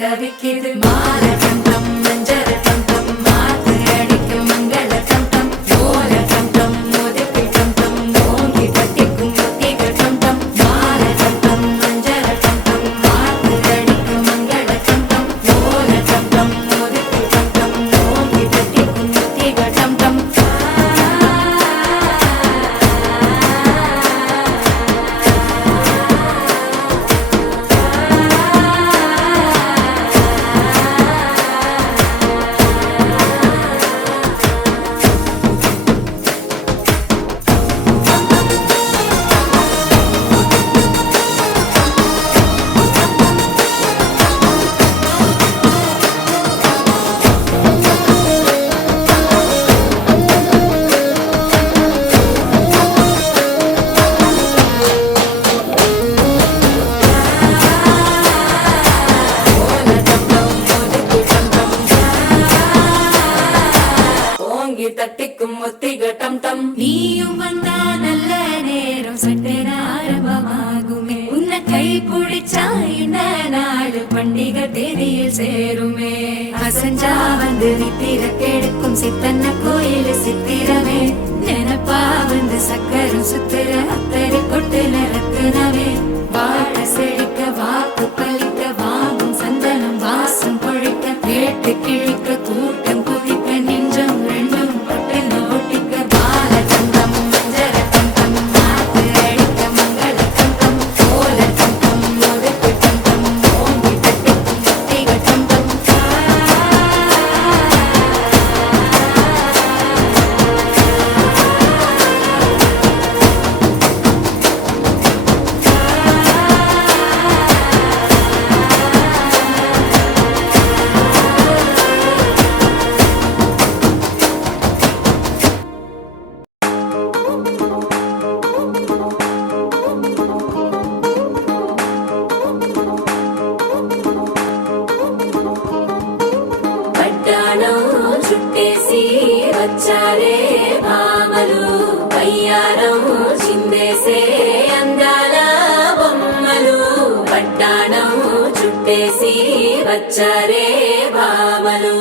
தவிக்கிது மால கண்டம் மஞ்சள் கண்டம் மாத்து அடிக்கும் மங்கள கண்டம் ஓல கண்டம் மோதிப்பி கண்டம் ஓங்கி பட்டிக்கும் முத்திக கண்டம் மால கண்டம் மஞ்சள் கண்டம் மாத்து அடிக்கும் மங்கள கண்டம் ஓல கண்டம் மோதிப்பி கண்டம் ஓங்கி பட்டிக்கும் முத்திக கண்டம் தட்டிக்கும் ஒத்திக டம் டம் நீயும் வந்தா நல்ல நேரம் சட்டென ஆரம்பமாகுமே உன்னை கை பிடிச்சா இந்த நாடு பண்டிகை தேதியில் சேருமே அசஞ்சா வந்து நித்திர கெடுக்கும் சித்தன்ன கோயில் சித்திரமே நினைப்பா வந்து சக்கரம் சுத்துற அத்தரை கொட்டு நிறத்துனவே வாழ செழிக்க வாக்கு பலிக்க வாங்கும் சந்தனம் வாசம் பொழிக்க கேட்டு கிழிக்க கூட்டம் குதிக்க நெஞ்சம் ரெண்டும் చుట్టేసి వచ్చారే భామలు అయ్యారం చిందేసే అందాల బొమ్మలు పట్టాణం చుట్టేసి వచ్చారే భామలు